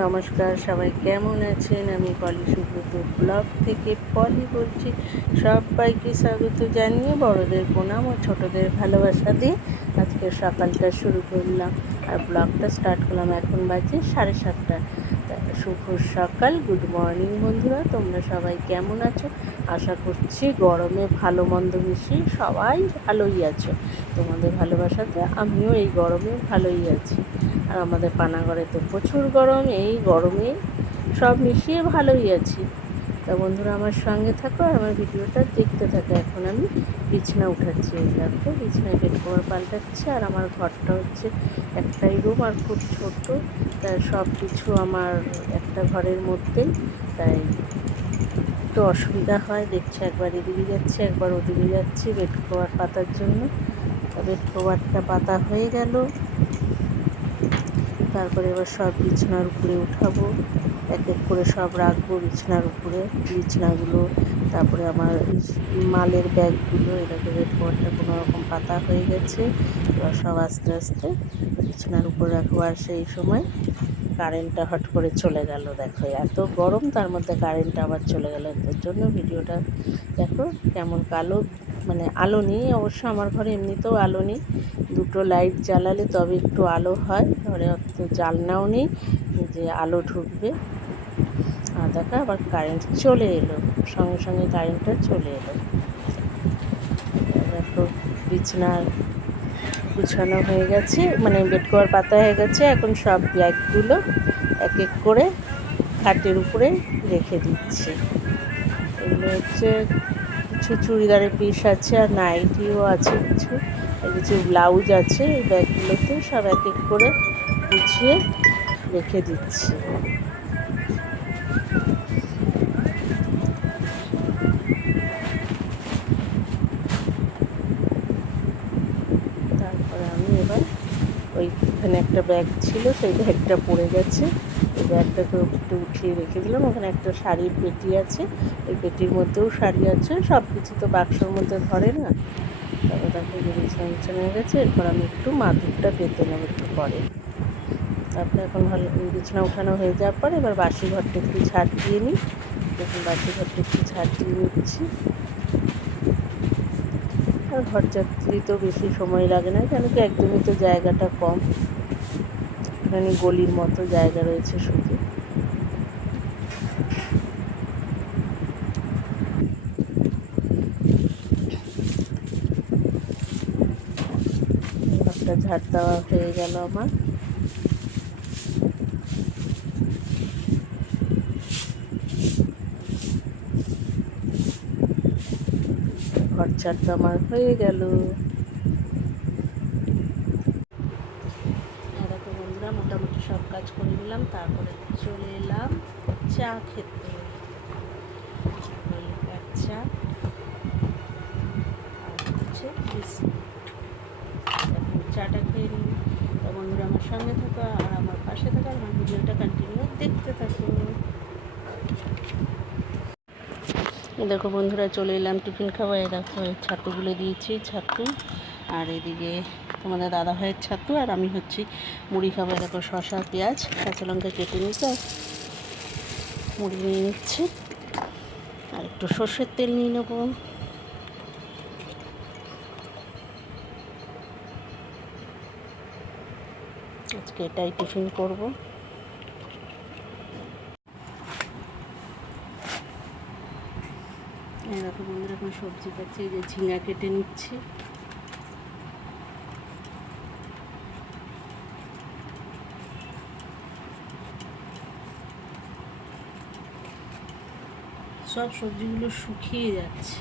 নমস্কার, সবাই কেমন আছেন? আমি পলি সুব্রত ব্লগ থেকে পলি বলছি। সবাইকে স্বাগত জানিয়ে বড়দের প্রণাম ও ছোটদের ভালোবাসা দিয়ে আজকে সকালটা শুরু করলাম। আর ব্লগটা স্টার্ট করলাম এখন বাজে সাড়ে সাতটা। শুভ সকাল। গুড মর্নিং বন্ধুরা, তোমরা সবাই কেমন আছো? আশা করছি গরমে ভালো মন্দ মিশিয়ে সবাই ভালোই আছো। তোমাদের ভালোবাসাতে আমিও এই গরমে ভালোই আছি। আর আমাদের পানাগড়ে তো প্রচুর গরম, এই গরমে সব মিশিয়ে ভালোই আছি। তা বন্ধুরা আমার সঙ্গে থাকো আর আমার ভিডিওটা দেখতে থাকো। এখন আমি বিছনা উঠাচ্ছি, এই দেখো বিছনায় বেড কভার পাল্টাচ্ছি আর আমার ঘরটা হচ্ছে একটাই রুম আর খুব ছোট। তাই সব কিছু আমার একটা ঘরের মধ্যেই, তাই একটু অসুবিধা হয়। দেখছি একবার এদিকে যাচ্ছে, একবার ওদিকে যাচ্ছি বেড কভার পাতার জন্য। তা বেড কভারটা পাতা হয়ে গেল। তারপরে এবার সব বিছানার উপরে উঠাবো। এক এক করে সব রাখব, বিছানার উপরে, বিছানাগুলো, তারপরে আমার মালের ব্যাগগুলো এটাকে রেড কভারটা কোনো রকম পাতা হয়ে গেছে, এবার সব আস্তে আস্তে বিছানার উপরে রাখব। আর সেই সময় কারেন্টটা হট করে চলে গেল, দেখো, এত গরম, তার মধ্যে কারেন্টটা আবার চলে গেল। এর জন্য ভিডিওটা দেখো কেমন কালো মানে আলো নেই, অবশ্য আমার ঘরে এমনিতেও আলো নেই। দুটো লাইট জ্বালালে তবে একটু আলো হয়, ঘরে অত জালনাও নেই যে আলো ঢুকবে। আর দেখো আবার কারেন্ট চলে এলো, সঙ্গে সঙ্গে কারেন্টটা চলে এলো। দেখো বিছনার গুছানো হয়ে গেছে মানে বেড কভার পাতা হয়ে গেছে, এখন সব ব্যাগগুলো এক এক করে খাটের উপরে রেখে দিচ্ছি। এগুলো হচ্ছে কিছু চুড়িদারের পিস আছে আর নাইটিও আছে কিছু। কিছু ব্লাউজ আছে, এই ব্যাগগুলোতে সব এক এক করে গুছিয়ে রেখে দিচ্ছি। তারপরে আমি এবার ওইখানে একটা ব্যাগ ছিল, সেই ব্যাগটা পড়ে গেছে। ব্যাগটাকে একটু উঠিয়ে রেখে দিলাম ওখানে একটা শাড়ির পেটি আছে। ওই পেটির মধ্যেও শাড়ি আছে। সব কিছু তো বাক্সর মধ্যে ধরে না। তারপর তারপরে যে বিছানা বিছানা হয়ে গেছে। এরপর আমি একটু মাদুরটা পেতে নেব একটু পরে। তারপরে এখন ভালো বিছানা উঠানো হয়ে যাওয়ার পর এবার বাসি ঘরটা একটু ঝাড় দিয়ে নিই। এখন বাসি ঘরটা একটু ঝাড় দিয়ে নিচ্ছি। আর ঘর যাত্রী তো বেশি সময় লাগে না। কেন কি একদমই তো জায়গাটা কম। এখানে গলির মতো জায়গা রয়েছে শুধু ঘরটা ঝাড় দেওয়া হয়ে গেল আমার। ঘর ঝাড়টা আমার হয়ে গেল দেখো বন্ধুরা মোটামুটি সব কাজ করে নিলাম, তারপরে চলে এলাম চা খেতে। চা, আর হচ্ছে চাটা খেয়ে নিই। তো বন্ধুরা আমার সঙ্গে থাকা আর আমার পাশে থাকা আমার ভিডিওটা কন্টিনিউ দেখতে থাকো। দেখো বন্ধুরা, চলে এলাম টিফিন এই দেখো ছাতুগুলো দিয়েছি, ছাতু। আর এদিকে তোমাদের দাদা ভাইয়ের ছাতু, আর আমি হচ্ছি মুড়ি খাবার দেখো শশা পেঁয়াজ, কাঁচা লঙ্কা কেটে নিতে মুড়ি নিয়ে নিচ্ছি। আর একটু সর্ষের তেল নিয়ে নেব। আজকে এটাই টিফিন করব। দেখো বন্ধুরা, এখন সবজি পাচ্ছি যে ঝিঙা কেটে নিচ্ছি। সব সবজিগুলো শুকিয়ে যাচ্ছে।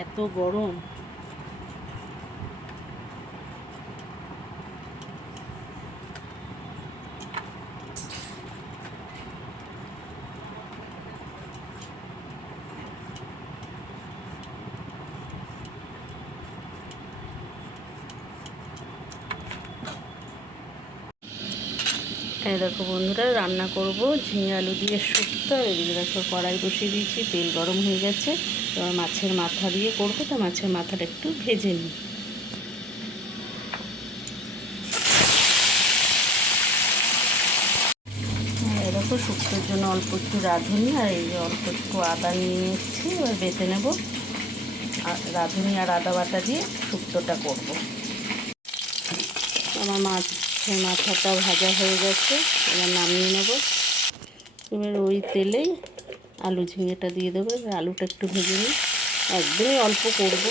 এত গরম। এই দেখো বন্ধুরা, রান্না করব ঝিঙে আলু দিয়ে শুক্তো, আর এদিকে দেখো কড়াই বসিয়ে দিয়েছি, তেল গরম হয়ে গেছে। এবার মাছের মাথা দিয়ে করব, তো মাছের মাথাটা একটু ভেজে নিই। দেখো শুক্তোর জন্য অল্প একটু রাঁধুনি, আর এই অল্প একটু আদা নিয়ে নিচ্ছি, এবার বেটে নেব। আর রাঁধুনি আর আদা বাটা দিয়ে শুক্তোটা করব। আমার মাছের মাথাটা ভাজা হয়ে গেছে, এবার নামিয়ে নেব। এবার ওই তেলেই আলু ঝিঙেটা দিয়ে দেবো, এবার আলুটা একটু ভেজে নিই। একদমই অল্প করব।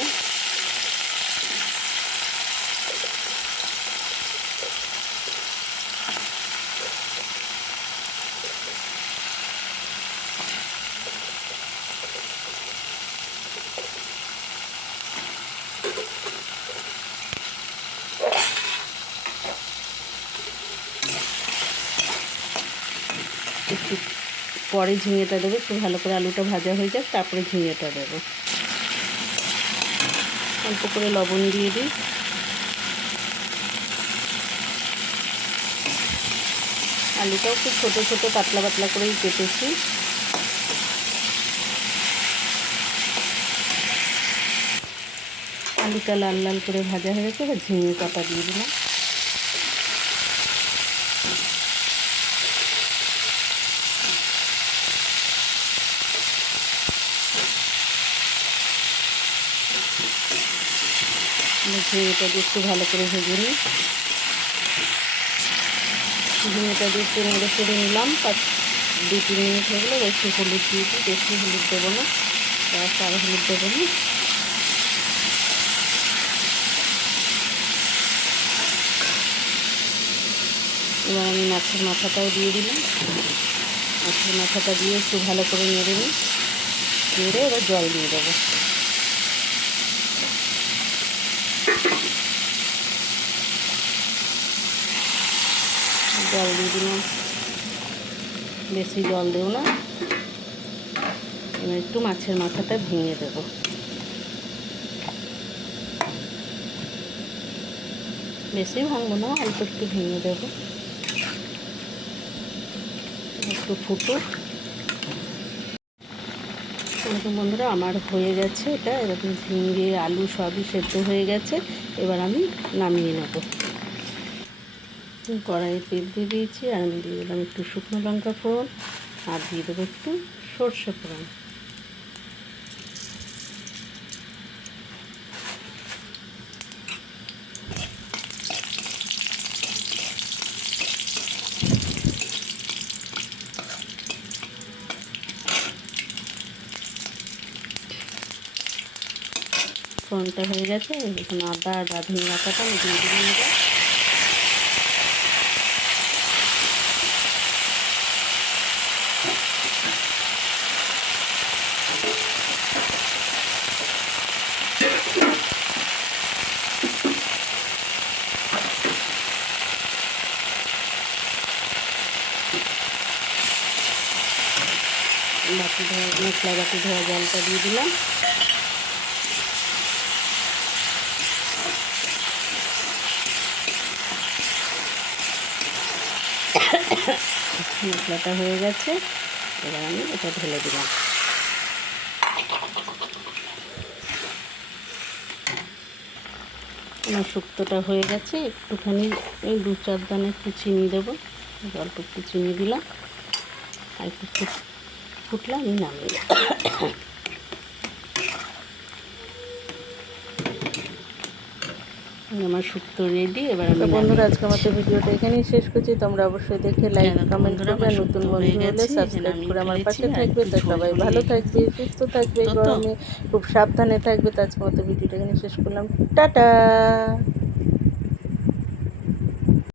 একটু পরে ঝিঙেটা দেবো, একটু ভালো করে আলুটা ভাজা হয়ে যাক, তারপরে ঝিঙেটা দেবো। অল্প করে লবণ দিয়ে দিই। আলুটাও খুব ছোটো ছোটো, পাতলা পাতলা করেই কেটেছি। আলুটা লাল লাল করে ভাজা হয়ে গেছে, এবার ঝিঙে কাটা দিয়ে দিলাম। ঝিঙেটা দিয়ে একটু ভালো করে ভেজে নিই। ঝিঙেটা দিয়ে একটু নেড়ে ফেড়ে নিলাম পাঁচ দু তিন মিনিট হয়ে গেলে একটু হলুদ দিয়ে দিই, বেশি হলুদ দেবো না, আর হলুদ দেবো না। এবার আমি মাছের মাথাটাও দিয়ে দিলাম। মাছের মাথাটা দিয়ে একটু ভালো করে নেড়ে নিই, নেড়ে এবার জল দিয়ে দেবো। জল দিয়ে দিলাম। বেশি জল দেবো না। এবার একটু মাছের মাথাটা ভেঙে দেবো। বেশি ভাঙবো না, অল্প একটু ভেঙে দেবো। একটু ফুটুক এরকম বন্ধুরা, আমার হয়ে গেছে এটা। এরকম ঝিঙে, আলু সবই সেদ্ধ হয়ে গেছে। এবার আমি নামিয়ে নেব। কড়াইয়ে তেল দিয়ে দিয়েছি আর আমি দিয়ে দিলাম একটু শুকনো লঙ্কা ফোড়ন আর দিয়ে দেবো একটু সর্ষে ফোড়ন। ফোনটা হয়ে গেছে এখন আদা আর রাঁধুনি বাটাটা আমি দিয়ে দিলাম এবার বাটি ধোয়া মশলা বাটি ধোয়া জলটা দিয়ে দিলাম। মশলাটা হয়ে গেছে, এবার আমি এটা ঢেলে দিলাম। আমার শুক্তোটা হয়ে গেছে, একটুখানি এই দু চার দানা একটু চিনি দেবো, অল্প একটু চিনি দিলাম, আর একটু ফুটলে আমি নামিয়ে। আমার শুক্তো রেডি এবার আমি বন্ধুরা আজকে আমাদের ভিডিওটা এখানেই শেষ করছি। তোমরা অবশ্যই দেখে লাইক কমেন্ট করবে নতুন বন্ধু হলে সাবস্ক্রাইব করে আমার পাশে থাকবে। তো সবাই ভালো থাকবে সুস্থ থাকবে গরমে খুব সাবধানে থাকবে। তো আজকে মতো ভিডিওটা এখানে শেষ করলাম। টাটা!